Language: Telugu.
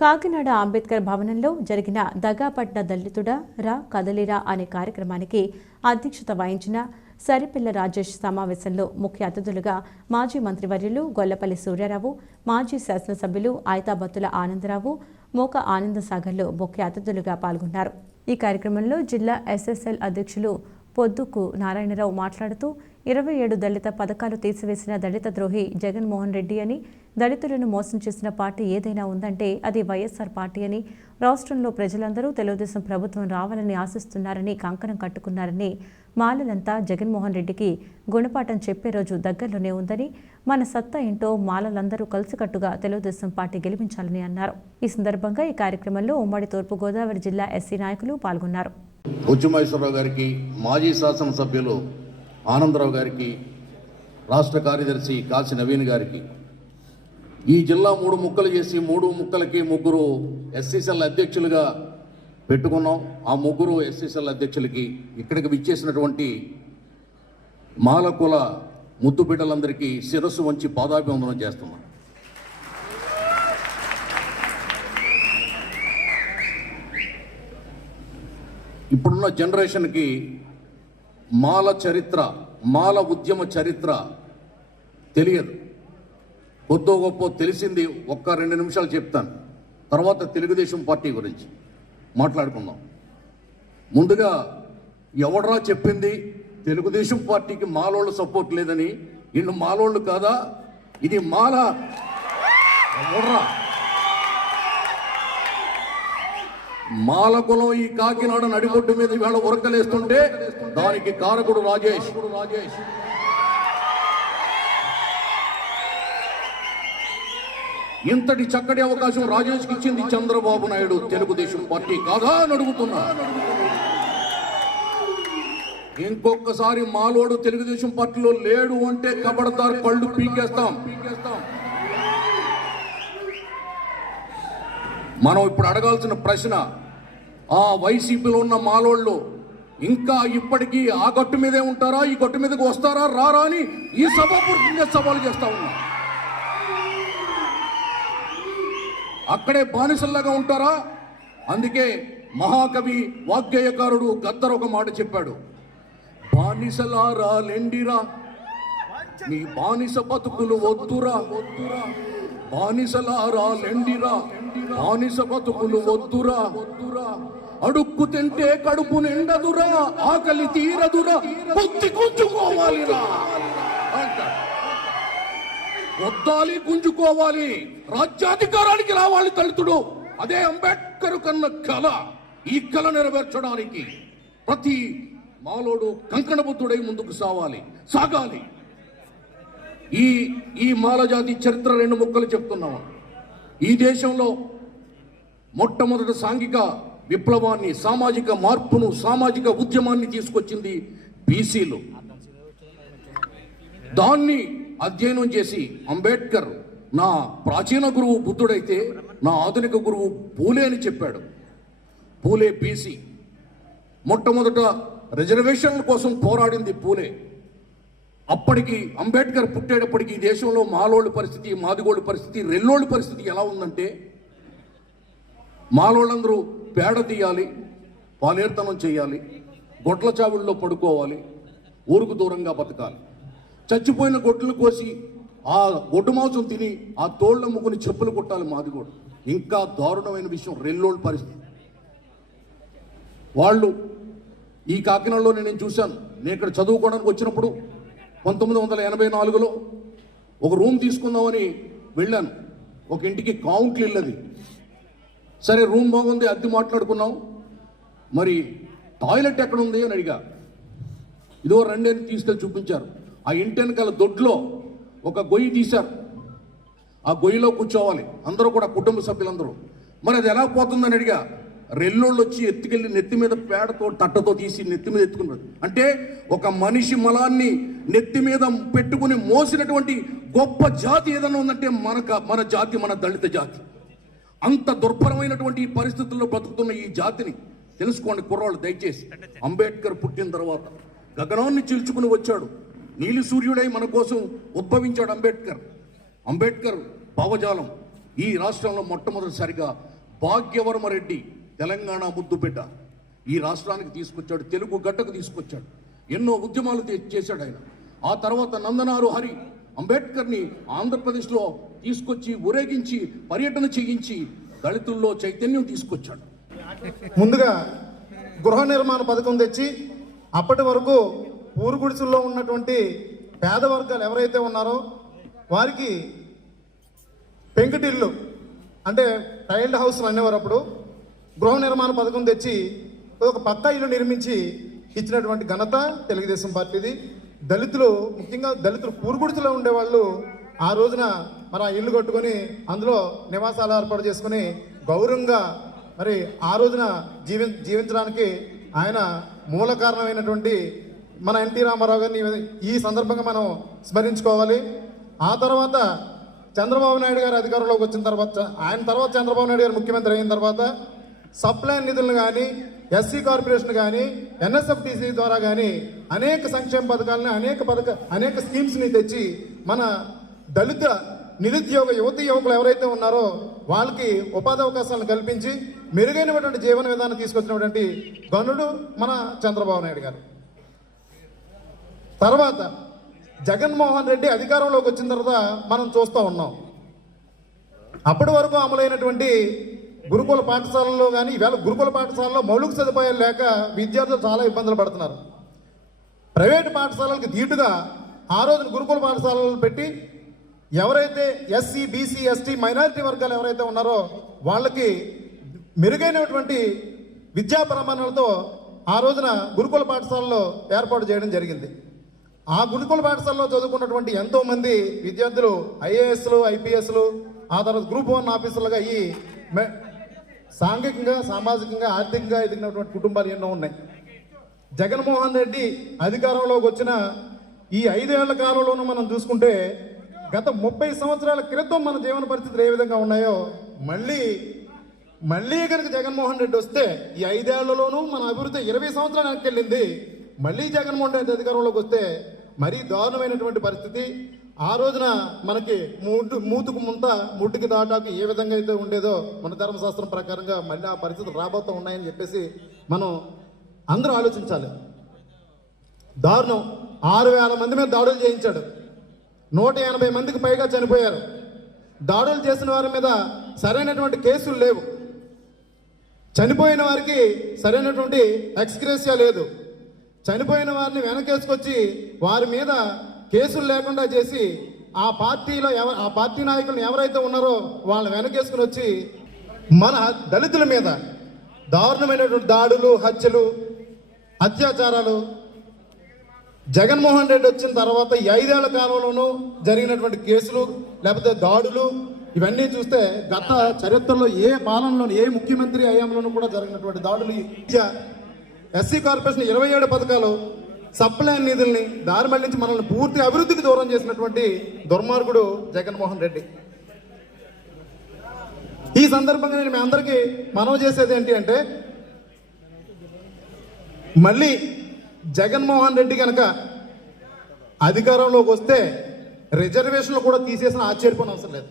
కాకినాడ అంబేద్కర్ భవనంలో జరిగిన దగాపట్న దళితుడా రా కదలిరా అనే కార్యక్రమానికి అధ్యక్షత వహించిన సరిపిల్ల రాజేష్ సమావేశంలో ముఖ్య అతిథులుగా మాజీ మంత్రివర్యులు గొల్లపల్లి సూర్యారావు మాజీ శాసనసభ్యులు ఐతాబత్తుల ఆనందరావు మోక ఆనంద సాగర్లో ముఖ్య అతిథులుగా పాల్గొన్నారు. ఈ కార్యక్రమంలో జిల్లా ఎస్ఎస్ఎల్ అధ్యక్షులు పొద్దుకు నారాయణరావు మాట్లాడుతూ ఇరవై ఏడు దళిత పథకాలు తీసివేసిన దళిత ద్రోహి జగన్మోహన్ రెడ్డి అని దళితులను మోసం చేసిన పార్టీ ఏదైనా ఉందంటే అది వైఎస్ఆర్ పార్టీ అని రాష్ట్రంలో ప్రజలందరూ తెలుగుదేశం ప్రభుత్వం రావాలని ఆశిస్తున్నారని కంకణం కట్టుకున్నారని మాలలంతా జగన్మోహన్ రెడ్డికి గుణపాఠం చెప్పే రోజు దగ్గరలోనే ఉందని మన సత్తా ఏంటో మాలలందరూ కలిసికట్టుగా తెలుగుదేశం పార్టీ గెలిపించాలని అన్నారు. ఈ సందర్భంగా ఈ కార్యక్రమంలో ఉమ్మడి తూర్పుగోదావరి జిల్లా ఎస్సీ నాయకులు పాల్గొన్నారు. గారికి మాజీ శాసనసభ్యులు ఆనందరావు గారికి రాష్ట్ర కార్యదర్శి కాశీ నవీన్ గారికి ఈ జిల్లా మూడు ముక్కలు చేసి మూడు ముక్కలకి ముగ్గురు ఎస్సీసీఎల్ అధ్యక్షులుగా పెట్టుకున్నాం. ఆ ముగ్గురు ఎస్సీసీఎల్ అధ్యక్షులకి ఇక్కడికి విచ్చేసినటువంటి మాలకుల ముద్దు బిడ్డలందరికీ శిరస్సు వంచి పాదాభివందనం చేస్తున్నాం. ఇప్పుడున్న జనరేషన్కి మాల చరిత్ర మాల ఉద్యమ చరిత్ర తెలియదు. కొద్దో గొప్ప తెలిసింది ఒక్క రెండు నిమిషాలు చెప్తాను. తర్వాత తెలుగుదేశం పార్టీ గురించి మాట్లాడుకుందాం. ముందుగా ఎవడరా చెప్పింది? తెలుగుదేశం పార్టీకి మాలోళ్ళు సపోర్ట్ లేదని. ఇನ್ನು మాలోళ్ళు కాదా? ఇది మాల. ఎవడరా? మాలకులం ఈ కాకినాడ నడిబొడ్డు మీద ఇవాళ ఉరకలేస్తుంటే దానికి కారకుడు రాజేష్. రాజేష్ ఇంతటి చక్కటి అవకాశం రాజేష్కి ఇచ్చింది చంద్రబాబు నాయుడు. తెలుగుదేశం పార్టీ కాదా అని అడుగుతున్నా. ఇంకొకసారి మాలోడు తెలుగుదేశం పార్టీలో లేడు అంటే కబడతారు కళ్ళు పీకేస్తాం పీకేస్తాం. మనం ఇప్పుడు అడగాల్సిన ప్రశ్న ఆ వైసీపీలో ఉన్న మాలోళ్ళు ఇంకా ఇప్పటికీ ఆ గట్టు మీదే ఉంటారా ఈ గట్టు మీదకి వస్తారా రారా అని ఈ సభాపూర్తిగా సవాలు చేస్తా ఉన్నా. అక్కడే బానిసల్లాగా ఉంటారా? అందుకే మహాకవి వాగ్గేయకారుడు గద్దర్ ఒక మాట చెప్పాడు. బానిసలారా లెండిరా మీ బానిస బతుకులు వద్దురా వద్దురా బానిసలారా లెండిరా బానిస బతుకులు వద్దురా వద్దురా అడుక్కు తింటే కడుపు నిండదురా ఆకలి తీరదురా బుద్ధి గుంజుకోవాలిరా. వద్దాలి గుంజుకోవాలి. రాజ్యాధికారానికి రావాలి దళితుడు అదే అంబేద్కర్ కన్న కళ. ఈ కళ నెరవేర్చడానికి ప్రతి మాలోడు కంకణబుద్ధుడై ముందుకు సావాలి సాగాలి. ఈ ఈ మాలజాతి చరిత్ర రెండు ముక్కలు చెప్తున్నాము ఈ దేశంలో మొట్టమొదటి సాంఘిక విప్లవాన్ని సామాజిక మార్పును సామాజిక ఉద్యమాన్ని తీసుకొచ్చింది బీసీలు. దాన్ని అధ్యయనం చేసి అంబేద్కర్ నా ప్రాచీన గురువు బుద్ధుడైతే నా ఆధునిక గురువు పూలే అని చెప్పాడు. పూలే బీసీ. మొట్టమొదట రిజర్వేషన్ల కోసం పోరాడింది పూలే. అప్పటికి అంబేద్కర్ పుట్టేటప్పటికి ఈ దేశంలో మాలోళ్ళ పరిస్థితి మాదిగోళ్ళ పరిస్థితి రెల్లోళ్ళ పరిస్థితి ఎలా ఉందంటే మాలోళ్ళందరూ పేడ తీయాలి పాలేర్తనం చేయాలి గొడ్ల చావుల్లో పడుకోవాలి ఊరుకు దూరంగా బతకాలి. చచ్చిపోయిన గొడ్లు కోసి ఆ గొడ్డు మాంసం తిని ఆ తోళ్ళ ముగ్గుని చెప్పులు కొట్టాలి కూడా. ఇంకా దారుణమైన విషయం రెల్లోళ్ళ పరిస్థితి. వాళ్ళు ఈ కాకినాడలో నేను చూశాను. నేను ఇక్కడ చదువుకోవడానికి వచ్చినప్పుడు పంతొమ్మిది వందల ఎనభై నాలుగులో ఒక రూమ్ తీసుకుందామని వెళ్ళాను. ఒక ఇంటికి కౌంట్లు ఇల్లది సరే రూమ్ బాగుంది అద్దె మాట్లాడుకున్నాం. మరి టాయిలెట్ ఎక్కడ ఉంది అని అడిగా. ఇదో రెండేని తీసుకెళ్ళి చూపించారు. ఆ ఇంటి వెనకాల దొడ్లో ఒక గొయ్యి తీశారు. ఆ గొయ్యిలో కూర్చోవాలి. అందరూ కూడా కుటుంబ సభ్యులందరూ. మరి అది ఎలా పోతుందని అడిగా. రెల్లోళ్ళు వచ్చి ఎత్తుకెళ్ళి నెత్తి మీద పేడతో తట్టతో తీసి నెత్తి మీద ఎత్తుకున్నారు. అంటే ఒక మనిషి మలాన్ని నెత్తి మీద పెట్టుకుని మోసినటువంటి గొప్ప జాతి ఏదైనా ఉందంటే మనక మన జాతి మన దళిత జాతి. అంత దుర్భరమైనటువంటి పరిస్థితుల్లో బ్రతుకుతున్న ఈ జాతిని తెలుసుకోండి కుర్రాళ్ళు దయచేసి. అంబేద్కర్ పుట్టిన తర్వాత గగనాన్ని చీల్చుకుని వచ్చాడు. నీలి సూర్యుడై మన కోసం ఉద్భవించాడు అంబేద్కర్. అంబేద్కర్ భావజాలం. ఈ రాష్ట్రంలో మొట్టమొదటిసారిగా భాగ్యవర్మ రెడ్డి తెలంగాణ ముద్దుబిడ్డ ఈ రాష్ట్రానికి తీసుకొచ్చాడు తెలుగు గడ్డకు తీసుకొచ్చాడు. ఎన్నో ఉద్యమాలు చేశాడు ఆయన. ఆ తర్వాత నందనారు హరి అంబేద్కర్ని ఆంధ్రప్రదేశ్లో తీసుకొచ్చి ఊరేగించి పర్యటన చేయించి దళితుల్లో చైతన్యం తీసుకొచ్చాడు. ముందుగా గృహ నిర్మాణ పథకం తెచ్చి అప్పటి వరకు ఊరు గుడిసుల్లో ఉన్నటువంటి పేద వర్గాలు ఎవరైతే ఉన్నారో వారికి పెంకుటిల్లు అంటే టైల్డ్ హౌస్లు అనేవారు అప్పుడు గృహ నిర్మాణ పథకం తెచ్చి ఒక పక్కా ఇల్లు నిర్మించి ఇచ్చినటువంటి ఘనత తెలుగుదేశం పార్టీది. దళితులు ముఖ్యంగా దళితులు పూరుగుడిలో ఉండేవాళ్ళు ఆ రోజున మరి ఆ ఇల్లు కట్టుకొని అందులో నివాసాలు ఏర్పాటు చేసుకుని గౌరవంగా మరి ఆ రోజున జీవి జీవించడానికి ఆయన మూల కారణమైనటువంటి మన ఎన్టీ రామారావు గారిని ఈ సందర్భంగా మనం స్మరించుకోవాలి. ఆ తర్వాత చంద్రబాబు నాయుడు గారు అధికారంలోకి వచ్చిన తర్వాత ఆయన తర్వాత చంద్రబాబు నాయుడు గారు ముఖ్యమంత్రి అయిన తర్వాత సప్లై నిధులను కానీ ఎస్సీ కార్పొరేషన్ కానీ ఎన్ఎస్ఎఫ్టీసీ ద్వారా కానీ అనేక సంక్షేమ పథకాలని అనేక పథక అనేక స్కీమ్స్ని తెచ్చి మన దళిత నిరుద్యోగ యువతి యువకులు ఎవరైతే ఉన్నారో వాళ్ళకి ఉపాధి అవకాశాలను కల్పించి మెరుగైనటువంటి జీవన విధానం తీసుకొచ్చినటువంటి గనుడు మన చంద్రబాబు నాయుడు గారు. తర్వాత జగన్మోహన్ రెడ్డి అధికారంలోకి వచ్చిన తర్వాత మనం చూస్తూ ఉన్నాం. అప్పటి వరకు అమలైనటువంటి గురుకుల పాఠశాలల్లో కానీ ఈవేళ గురుకుల పాఠశాలలో మౌలిక సదుపాయాలు లేక విద్యార్థులు చాలా ఇబ్బందులు పడుతున్నారు. ప్రైవేటు పాఠశాలలకు ధీటుగా ఆ రోజున గురుకుల పాఠశాలలు పెట్టి ఎవరైతే ఎస్సీ బీసీ ఎస్టీ మైనారిటీ వర్గాలు ఎవరైతే ఉన్నారో వాళ్ళకి మెరుగైనటువంటి విద్యా ప్రమాణాలతో ఆ రోజున గురుకుల పాఠశాలలో ఏర్పాటు చేయడం జరిగింది. ఆ గురుకుల పాఠశాలలో చదువుకున్నటువంటి ఎంతోమంది విద్యార్థులు ఐఏఎస్లు ఐపీఎస్లు ఆ తర్వాత గ్రూప్ వన్ ఆఫీసర్లుగా ఈ మె- సాంఘికంగా సామాజికంగా ఆర్థికంగా ఎదిగినటువంటి కుటుంబాలు ఎన్నో ఉన్నాయి. జగన్మోహన్ రెడ్డి అధికారంలోకి వచ్చిన ఈ ఐదేళ్ళ కాలంలోనూ మనం చూసుకుంటే గత ముప్పై సంవత్సరాల క్రితం మన జీవన పరిస్థితులు ఏ విధంగా ఉన్నాయో మళ్ళీ మళ్ళీ కనుక జగన్మోహన్ రెడ్డి వస్తే ఈ ఐదేళ్ళలోనూ మన అభివృద్ధి ఇరవై సంవత్సరాలు వెనక్కి వెళ్ళింది మళ్ళీ జగన్మోహన్ రెడ్డి అధికారంలోకి వస్తే మరీ దారుణమైనటువంటి పరిస్థితి. ఆ రోజున మనకి మూడు మూతుకు ముంత ముట్టుకి దాటాకు ఏ విధంగా అయితే ఉండేదో మన ధర్మశాస్త్రం ప్రకారంగా మళ్ళీ ఆ పరిస్థితులు రాబోతూ ఉన్నాయని చెప్పేసి మనం అందరూ ఆలోచించాలి. దారుణం. ఆరు వేల మంది మీద దాడులు చేయించాడు. నూట ఎనభై మందికి పైగా చనిపోయారు. దాడులు చేసిన వారి మీద సరైనటువంటి కేసులు లేవు. చనిపోయిన వారికి సరైనటువంటి ఎక్స్గ్రేసియా లేదు. చనిపోయిన వారిని వెనకేసుకొచ్చి వారి మీద కేసులు లేకుండా చేసి ఆ పార్టీలో ఎవ ఆ పార్టీ నాయకులను ఎవరైతే ఉన్నారో వాళ్ళని వెనకేసుకుని వచ్చి మన దళితుల మీద దారుణమైనటువంటి దాడులు హత్యలు అత్యాచారాలు జగన్మోహన్ రెడ్డి వచ్చిన తర్వాత ఈ ఐదేళ్ళ కాలంలోనూ జరిగినటువంటి కేసులు లేకపోతే దాడులు ఇవన్నీ చూస్తే గత చరిత్రలో ఏ పాలనలో ఏ ముఖ్యమంత్రి హయాంలోనూ కూడా జరిగినటువంటి దాడులు విద్య ఎస్సీ కార్పొరేషన్ ఇరవై ఏడు పథకాలు సప్లైన్ నిధుల్ని దారి మళ్ళించి మనల్ని పూర్తి అభివృద్ధికి దూరం చేసినటువంటి దుర్మార్గుడు జగన్మోహన్ రెడ్డి. ఈ సందర్భంగా నేను మీ అందరికీ మనవి చేసేది ఏంటి అంటే మళ్ళీ జగన్మోహన్ రెడ్డి కనుక అధికారంలోకి వస్తే రిజర్వేషన్లు కూడా తీసేసిన ఆశ్చర్యపోయిన అవసరం లేదు.